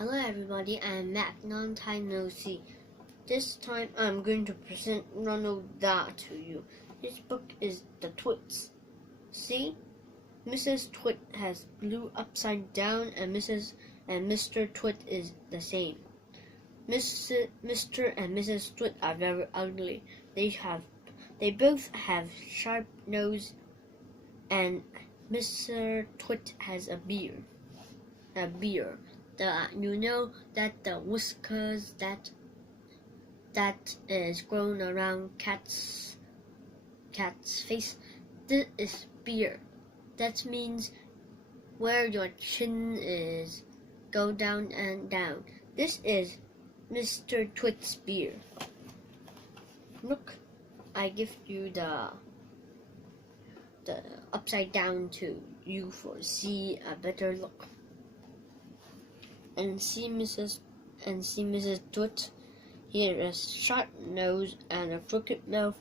Hello everybody, I'm Matt, long time no see. This time I'm going to present Roald Dahl to you. This book is The Twits. See? Mrs. Twit has blue upside down and Mr. Twit is the same. Mr. and Mrs. Twit are very ugly. They both have sharp nose and Mr. Twit has a beard. You know that the whiskers that is grown around cat's face, this is beard. That means where your chin is, go down and down. This is Mr. Twit's beard. Look, I give you the upside down to you for see a better look. And see Mrs. Twit. Here is sharp nose and a crooked mouth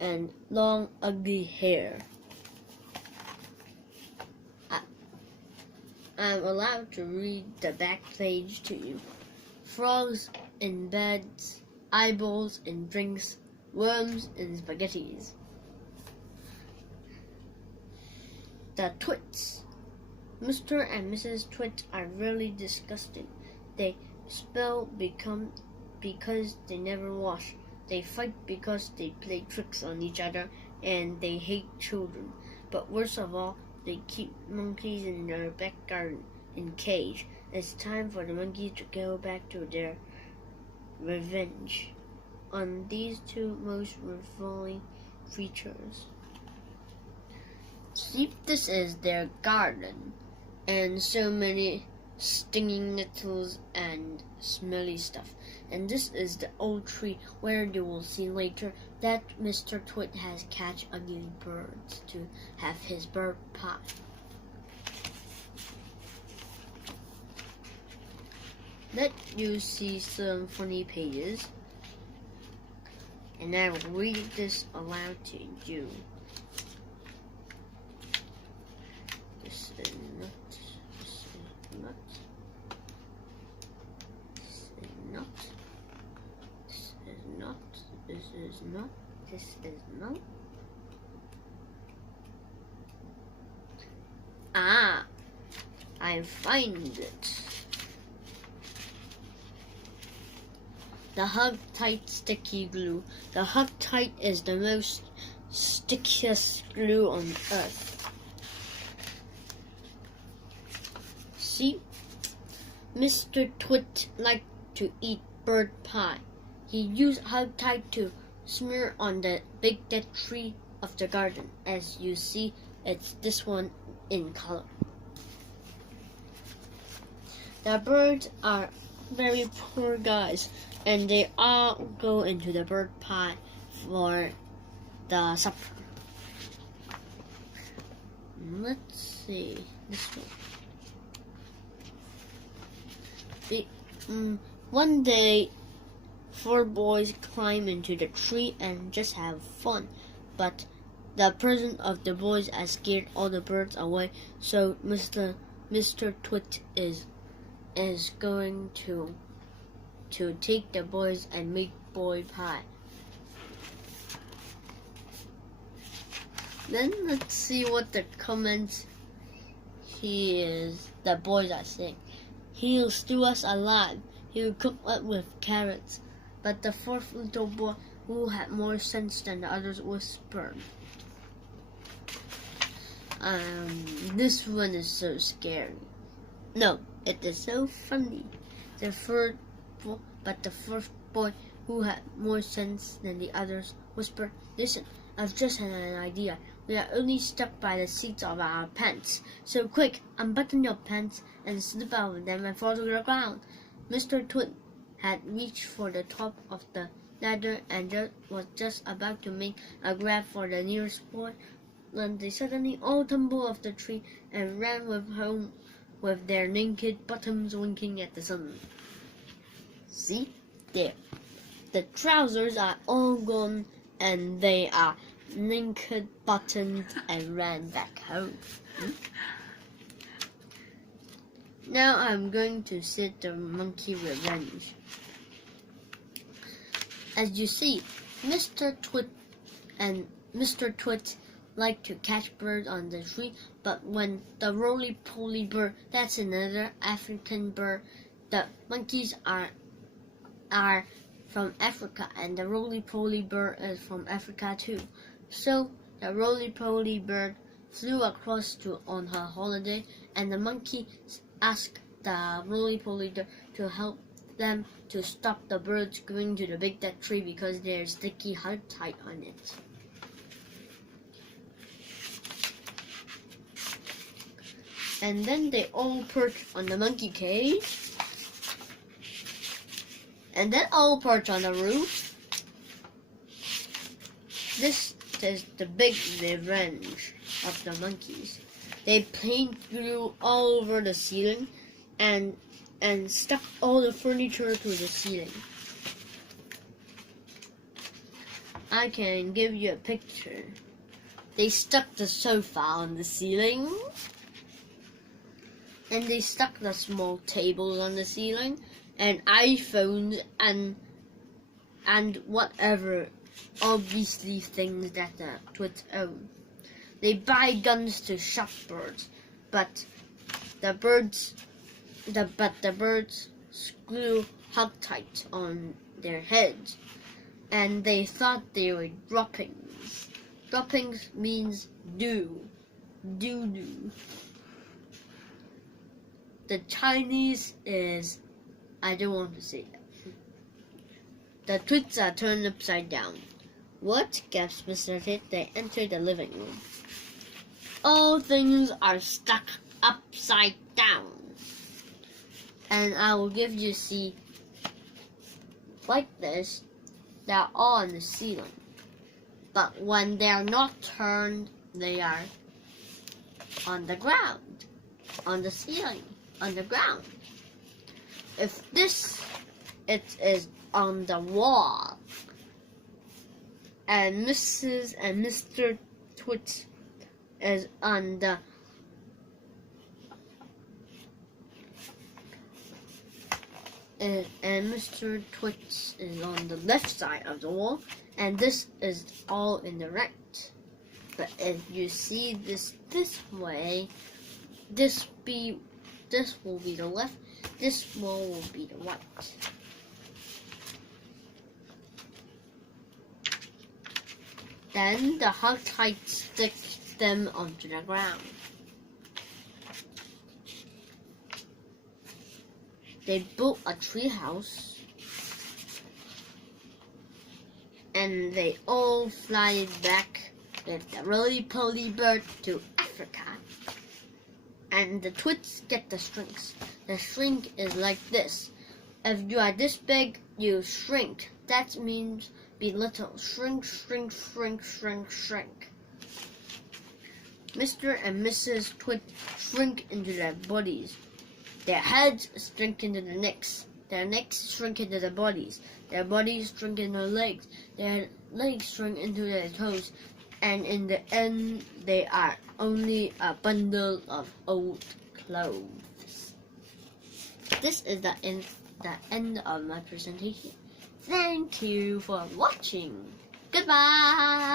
and long ugly hair. I'm allowed to read the back page to you. Frogs in beds, eyeballs in drinks, worms in spaghettis. The Twits. Mr. and Mrs. Twit are really disgusting. They smell because they never wash. They fight because they play tricks on each other, and they hate children. But worst of all, they keep monkeys in their back garden in cage. It's time for the monkeys to go back to their revenge on these two most revolting creatures. See, this is their garden. And so many stinging nettles and smelly stuff. And this is the old tree where you will see later that Mr. Twit has catch ugly birds to have his bird pie. Let you see some funny pages, and I will read this aloud to you. This is not. Ah, I find it. The Hug-Tight sticky glue. The Hug-Tight is the most stickiest glue on earth. See? Mr. Twit liked to eat bird pie. He used Hug-Tight to smear on the big dead tree of the garden. As you see, it's this one in color. The birds are very poor guys, and they all go into the bird pie for the supper. Let's see this one. One day, 4 boys climb into the tree and just have fun, but the president of the boys has scared all the birds away, so Mr. Twit is going to take the boys and make boy pie. Then let's see what the comments the boys are saying. He'll stew us alive. He'll cook us with carrots. But the 4th little boy, who had more sense than the others, whispered, this one is so scary. No, it is so funny. The 4th boy, who had more sense than the others, whispered, listen, I've just had an idea. We are only stuck by the seats of our pants. So quick, unbutton your pants and slip out of them and fall to the ground. Mr. Twit had reached for the top of the ladder and was just about to make a grab for the nearest boy when they suddenly all tumbled off the tree and ran home with their naked bottoms winking at the sun. See? There. The trousers are all gone and they are naked bottomed and ran back home. Now I'm going to set the monkey revenge. As you see, Mr. Twit and Mr. Twit like to catch birds on the tree, but when the roly-poly bird, that's another African bird, the monkeys are from Africa, and the roly-poly bird is from Africa too. So the roly-poly bird flew across on her holiday, and the monkey asked the roly-poly bird to help them to stop the birds going to the big dead tree because there's sticky hogtight on it. And then they all perch on the monkey cage. And then all perch on the roof. This is the big revenge of the monkeys. They paint glue all over the ceiling and stuck all the furniture to the ceiling. I can give you a picture. They stuck the sofa on the ceiling. And they stuck the small tables on the ceiling, and iPhones and whatever, obviously things that the Twits own. They buy guns to shoot birds, but the birds glue hogtight on their heads, and they thought they were droppings. Droppings means doo-doo. The Chinese is, I don't want to say that. The Twits are turned upside down. What? Gasped Mr. Tit. They entered the living room. All things are stuck upside down. And I will give you, see, like this, they're all on the ceiling. But when they're not turned, they are on the ground, on the ceiling. On the ground. If it is on the wall, and Mrs. and Mr. Twit is on the and Mr. Twit is on the left side of the wall, and this is all in the right. But if you see this way, this will be the left, this wall will be the right. Then the hogtight stick them onto the ground. They built a tree house, and they all fly back with the roly-poly bird to Africa. And the Twits get the shrinks. The shrink is like this. If you are this big, you shrink. That means be little. Shrink, shrink, shrink, shrink, shrink. Mr. and Mrs. Twit shrink into their bodies. Their heads shrink into the necks. Their necks shrink into their bodies. Their bodies shrink into their legs. Their legs shrink into their toes. And in the end, they are only a bundle of old clothes. This is the end of my presentation. Thank you for watching. Goodbye.